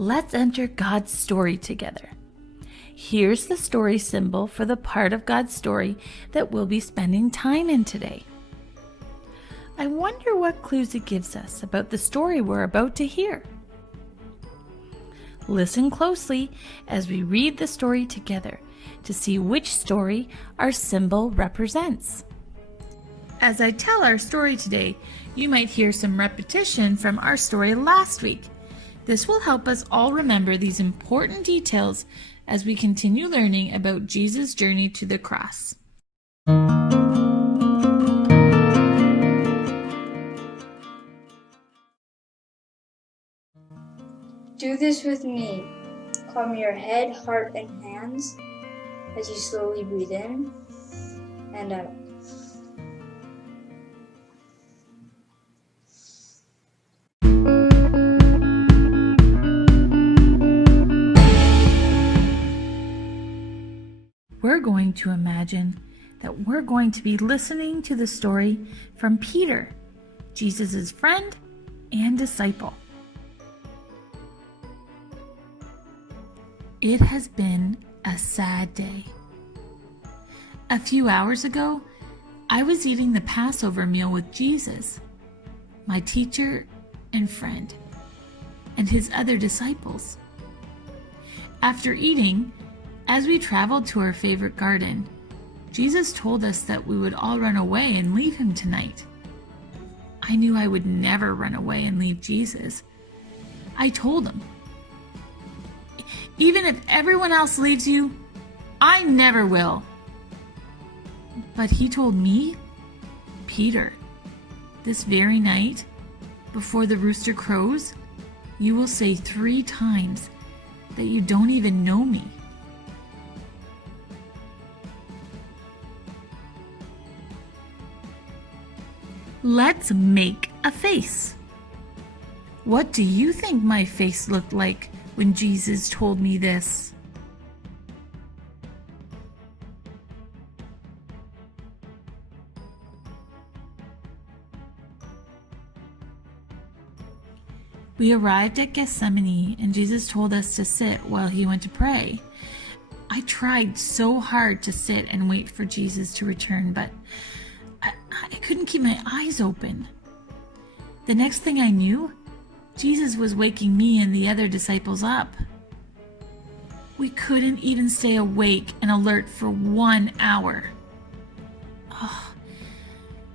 Let's enter God's story together. Here's the story symbol for the part of God's story that we'll be spending time in today. I wonder what clues it gives us about the story we're about to hear. Listen closely as we read the story together to see which story our symbol represents. As I tell our story today, you might hear some repetition from our story last week. This will help us all remember these important details as we continue learning about Jesus' journey to the cross. Do this with me. Calm your head, heart, and hands as you slowly breathe in and out. We're going to imagine that we're going to be listening to the story from Peter, Jesus' friend and disciple. It has been a sad day. A few hours ago, I was eating the Passover meal with Jesus, my teacher and friend, and his other disciples. After eating, as we traveled to our favorite garden, Jesus told us that we would all run away and leave him tonight. I knew I would never run away and leave Jesus. I told him, "Even if everyone else leaves you, I never will." But he told me, "Peter, this very night, before the rooster crows, you will say 3 times that you don't even know me." Let's make a face. What do you think my face looked like when Jesus told me this? We arrived at Gethsemane and Jesus told us to sit while he went to pray. I tried so hard to sit and wait for Jesus to return, but I couldn't keep my eyes open. The next thing I knew, Jesus was waking me and the other disciples up. We couldn't even stay awake and alert for 1 hour.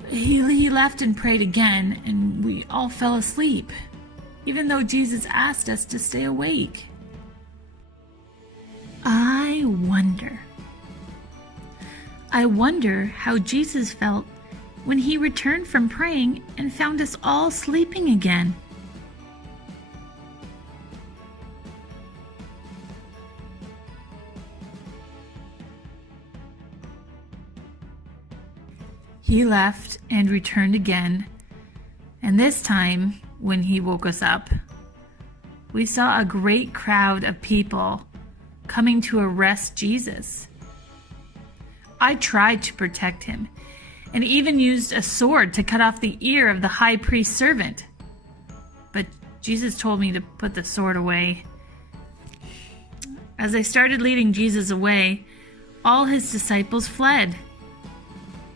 He left and prayed again, and we all fell asleep, even though Jesus asked us to stay awake. I wonder how Jesus felt when he returned from praying and found us all sleeping again. He left and returned again, and this time, when he woke us up, we saw a great crowd of people coming to arrest Jesus. I tried to protect him and even used a sword to cut off the ear of the high priest's servant. But Jesus told me to put the sword away. As I started leading Jesus away, all his disciples fled.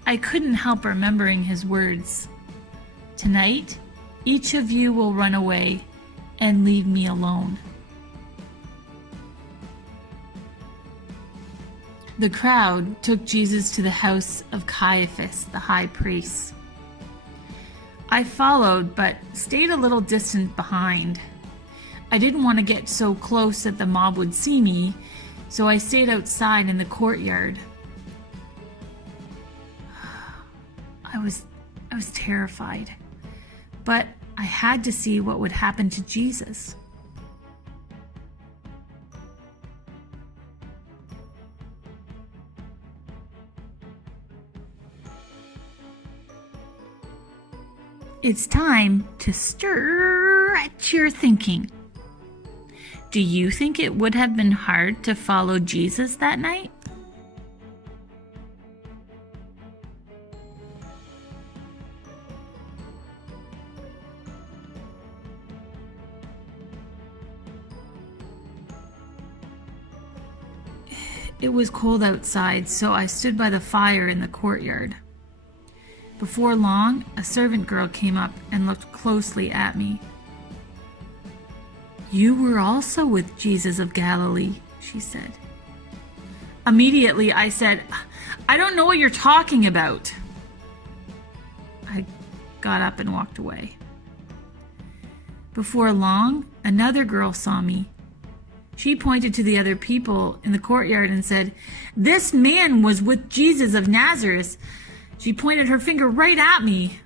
I couldn't help remembering his words. "Tonight, each of you will run away and leave me alone." The crowd took Jesus to the house of Caiaphas, the high priest. I followed, but stayed a little distant behind. I didn't want to get so close that the mob would see me, so I stayed outside in the courtyard. I was terrified, but I had to see what would happen to Jesus. It's time to stretch your thinking. Do you think it would have been hard to follow Jesus that night? It was cold outside, so I stood by the fire in the courtyard. Before long, a servant girl came up and looked closely at me. "You were also with Jesus of Galilee," she said. Immediately, I said, "I don't know what you're talking about." I got up and walked away. Before long, another girl saw me. She pointed to the other people in the courtyard and said, "This man was with Jesus of Nazareth." She pointed her finger right at me.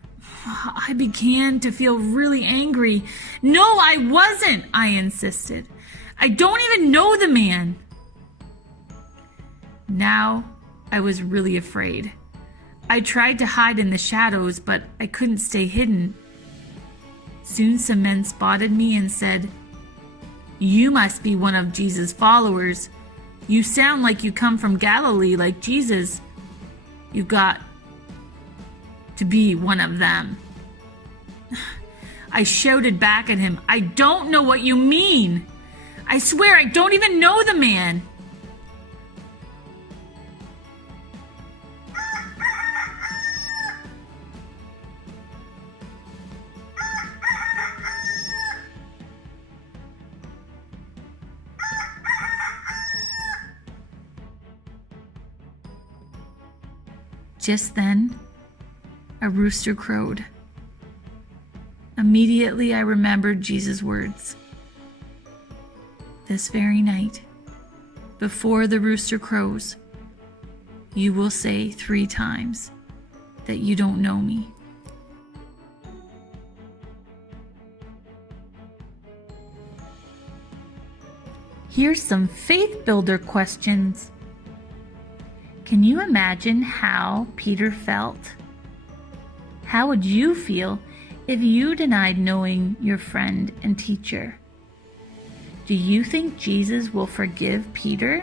I began to feel really angry. "No, I wasn't," I insisted. "I don't even know the man." Now I was really afraid. I tried to hide in the shadows, but I couldn't stay hidden. Soon some men spotted me and said, "You must be one of Jesus' followers. You sound like you come from Galilee like Jesus. You got to be one of them." I shouted back at him, "I don't know what you mean. I swear I don't even know the man." Just then, a rooster crowed. Immediately, I remembered Jesus' words. "This very night, before the rooster crows, you will say 3 times that you don't know me." Here's some faith builder questions. Can you imagine how Peter felt? How would you feel if you denied knowing your friend and teacher? Do you think Jesus will forgive Peter?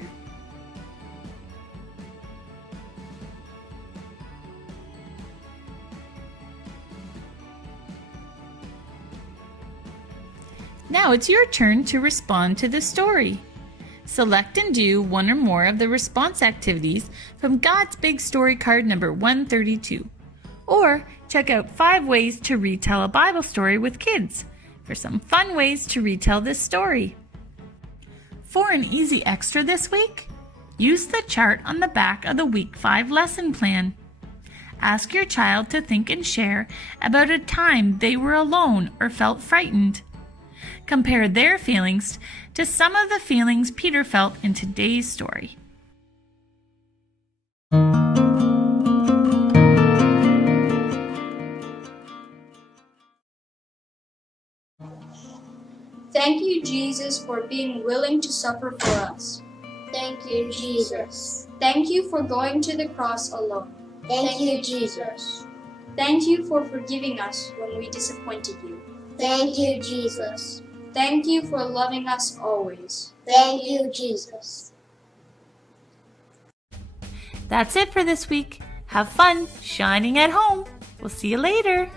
Now it's your turn to respond to the story. Select and do one or more of the response activities from God's Big Story card number 132. Or check out 5 ways to retell a Bible story with kids for some fun ways to retell this story. For an easy extra this week, use the chart on the back of the Week 5 lesson plan. Ask your child to think and share about a time they were alone or felt frightened. Compare their feelings to some of the feelings Peter felt in today's story. Thank you, Jesus, for being willing to suffer for us. Thank you, Jesus. Thank you for going to the cross alone. Thank you, Jesus. Thank you for forgiving us when we disappointed you. Thank you, Jesus. Thank you for loving us always. Thank you, Jesus. That's it for this week. Have fun shining at home. We'll see you later.